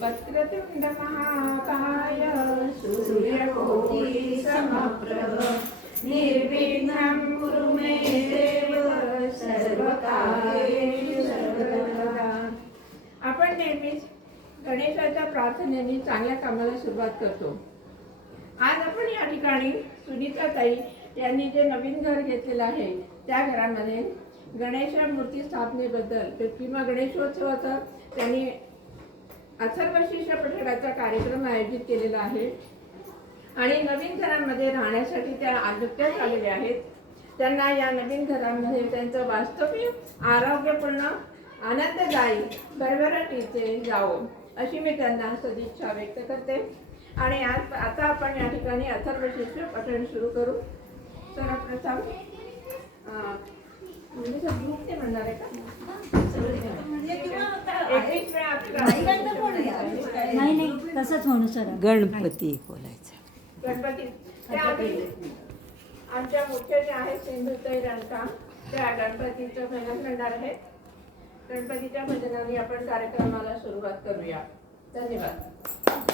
वक्रतुण्डमहाकाय सूर्यकोटि समप्रभ निर्विघ्नं कुरु मे देव सर्वकार्येषु सर्वदा. आपण नेहमीच गणेशाच्या प्रार्थनेने चांगल्या कामाला सुरुवात करतो. आज आपण या ठिकाणी सुनीता ताई यांनी जे नवीन घर घेतलेलं आहे त्या घरामध्ये गणेशा मूर्ती स्थापनेबद्दल किंवा गणेशोत्सवाचं त्यांनी अथर्वशीर्ष पठणाचा कार्यक्रम आयोजित केलेला आहे. आणि नवीन घरांमध्ये राहण्यासाठी त्या नुकत्याच आलेल्या आहेत. त्यांना या नवीन घरांमध्ये त्यांचं वास्तव्य आरोग्यपूर्ण आनंददायी भरभराटीचे जावो अशी मी त्यांना सदिच्छा व्यक्त करते. आणि आज आता आपण या ठिकाणी अथर्वशीर्ष पठण सुरू करू. सर्वप्रथम अं, म्हणजे ग्रुप ते म्हणणार आहे का? नाही नाही तसंच म्हणू सर. गणपती बोलायचं. गणपती. त्याआधी आमच्या मुख्य जे आहेत सिंधुताई रणकाम त्या गणपतीचं भजन म्हणणार आहेत. गणपतीच्या भजनाने आपण कार्यक्रमाला सुरुवात करूया. धन्यवाद.